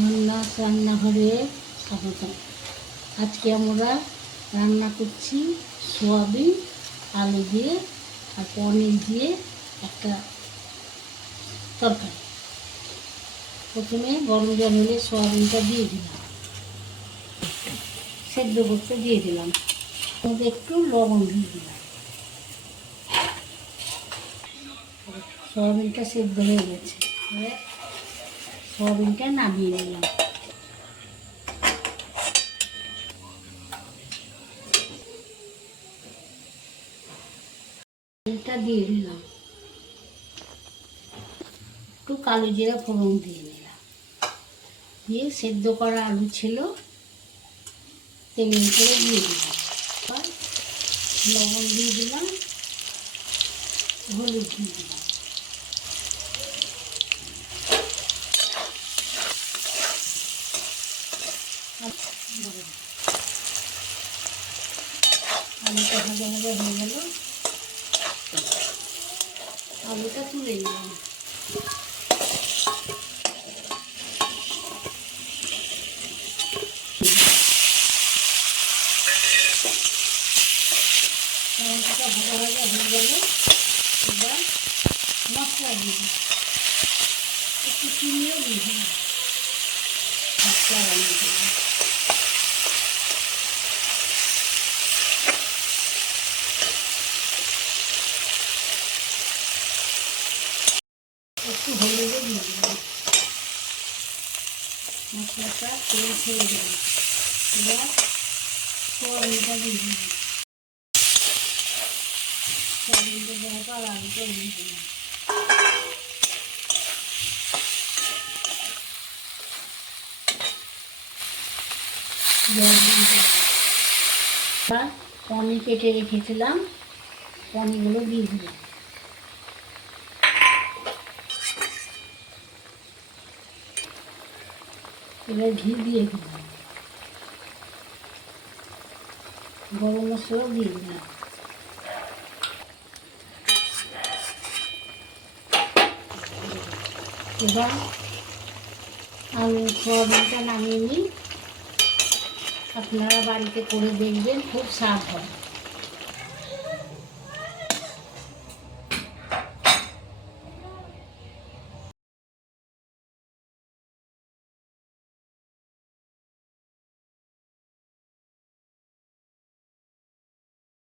রান্নার রান্নাঘরে স্বাগত। আজকে আমরা রান্না করছি সোয়াবিন আলু দিয়ে আর পনির দিয়ে একটা তরকারি। প্রথমে গরম জল হলে সোয়াবিনটা দিয়ে দিলাম, সেদ্ধ করতে দিয়ে দিলাম, মধ্যে একটু লবণ দিয়ে দিলাম। সোয়াবিনটা সেদ্ধ হয়ে গেছে, সোয়াবিনটা নামিয়ে নিলাম। তেলটা দিয়ে দিলাম, একটু কালো জিরা ফোড়ন দিয়ে নিলাম, দিয়ে সেদ্ধ করা আলু ছিল তেলের উপরে দিয়ে দিলাম, লবণ দিয়ে দিলাম, হলুদ দিয়ে দিলাম, আলুটা ভাজা ভাজা হয়ে গেল, আলুটা তুলে নিলাম। আলুটা ভাজা ভাজা হয়ে গেল, এবার মশলা দিয়ে দিলাম, একটু চিনিও দিয়ে দিলাম, মশলা বানিয়ে দিলাম। একটু হলুদও দিয়ে দিলাম, মশলাটা তেল ছেড়ে দিলাম। এবার সোয়াবিনটা দিয়ে দিলাম, সোয়াবিনটা দেওয়ার পর আলুটা দিয়ে দিলাম, পনির কেটে রেখেছিলাম, পনিরগুলো দিয়ে দিলাম। এবার ঘি দিয়ে দিলাম, গরম মশলাও দিয়ে দিলাম। এবার আমি সোয়াবিনটা নামিয়ে নিই। আপনারা বাড়িতে করে দেখবেন, খুব স্বাদ হয়।